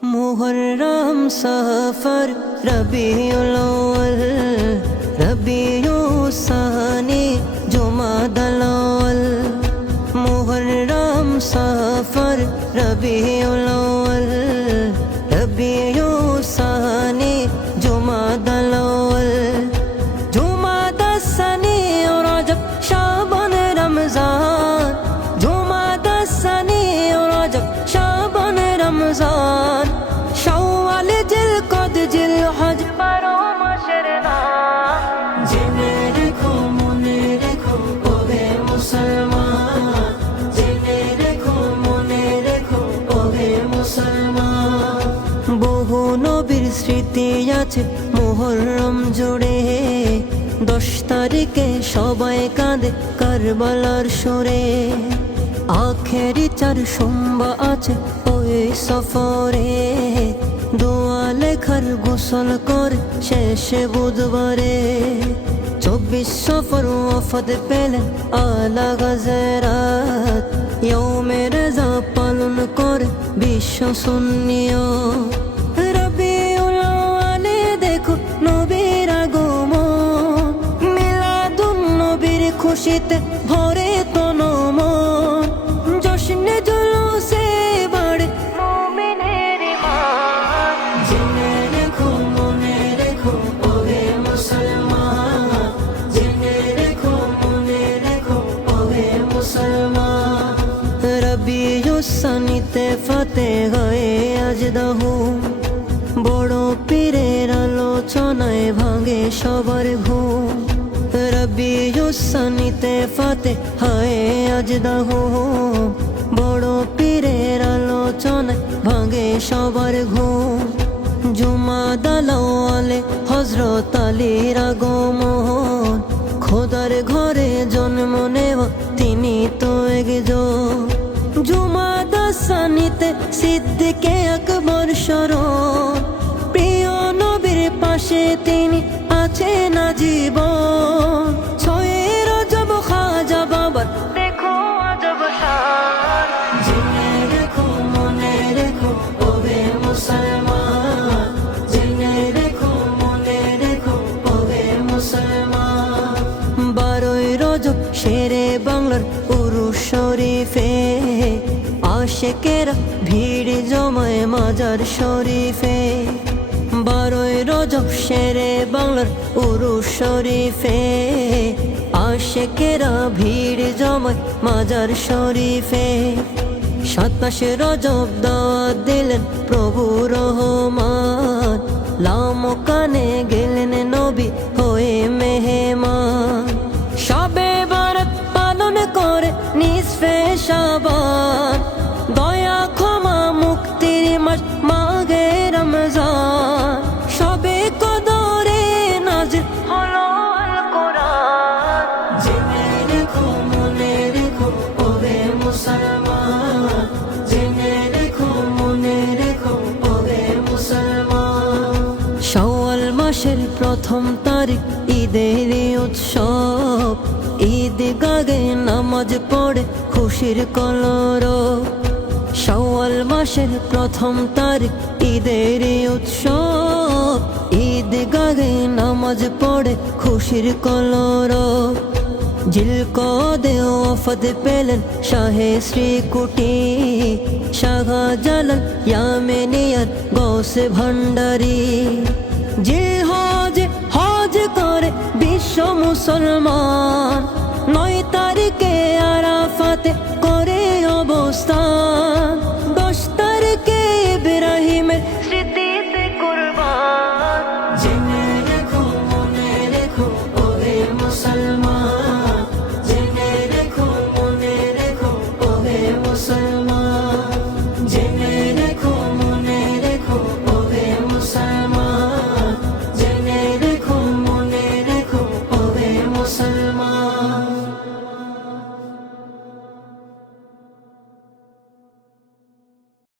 মুহররম সফর রবিউল আউয়াল রবিউস সানি জুমাদাল আউয়াল মুহররম সফর রবিউল আউয়াল রবিউস সানি জুমাদাল আউয়াল জুমাদাস সানি রজব শাবান রমজান জুমাদাস সানি রজব শাবান রমজান শাওয়াল জিলকদ জিলহজ 12 মাসের নাম জেনে রেখো মনে রেখো ওহে মুসলমান জেনে রেখো মনে রেখো ওহে মুসলমান বহু নবীর স্মৃতি আছে মুহররম জুড়ে 10 তারিখে সবাই কাঁদে কারবালার সুরে আখেরি 4 সোমবার আছে ওই সফরে দোয়া লেখার গোসল করে শেষে বুধবারে 24 সফর ওয়াফাত পেলেন আলা গাজরাত ইয়ৌমে রেজা পালন করে বিশ্ব সুন্নিয় রবিউল আউয়ালে দেখো নবীর আগমন মিলাদুন নবীর খুশিতে ভরে তন মন জশ্নে জুলুসে বাড়ে মুমিনের ঈমান জেনে রেখো মনে রেখো ওহে মুসলমান জেনে রেখো মনে রেখো ওহে মুসলমান রবিউস সানিতে ফাতে গায়ে আজ দাহুম বড় পীরের আলোচনায় ভাঙে সবার ঘুম রবিউস সানিতে ফাতে হায় আজ দাহুম বড় পীরের আলোচনায় ভাঙে সবার ঘুম জুমাদাল আউয়ালে হযরত আলীর আগমন খোদার ঘরে জন্ম নেওয়া তিনি তো একজন জুমাদাস সানিতে সিদ্দিকে আকবর শরণ প্রিয় নবীর পাশে তিনি আছেন আজীবন 6 রজব খাজা বাবার দেখো আজব শান জেনে রেখো মনে রেখো ওহে মুসলমান জেনে রেখো মনে রেখো ওহে মুসলমান 12 রজব শেরে বাংলার উরুস শরীফে আশেকেরা ভিড় জমায় মাজার শরীফে 12 রজব শেরে বাংলার উরুস শরীফে আশেকেরা ভিড় জমায় মাজার শরীফে 27 রজব দাওয়াত দিলেন প্রভু রহমান লামকানে গেলেন নবী হয়ে মেহমান শবে বরাত পালন করে নিসফে শাবান দয়া ক্ষমা মুক্তির মাস মাহে রমজান শবে কদরে নাজিল হলো আল কোরআন জেনে রেখো মনে রেখো ওহে মুসলমান জেনে রেখো মনে রেখো ওহে মুসলমান শাওয়াল মাসের প্রথম তারিখ ঈদের উৎসব ঈদ গাগে নামাজ পড়ে খুশির কলরব শাওয়াল মাসের প্রথম তারিখ ঈদের উৎসব ঈদ গাগে নামাজ পড়ে খুশির কলরব জিলকদে ওয়াফাত পেলেন শাহে শ্রীকুটি শাহজালাল ইয়ামেনিয়ার গৌসে ভান্ডারী জিলহজে হজ করে বিশ্ব মুসলমান 9 তারিখে আরাফাতে করে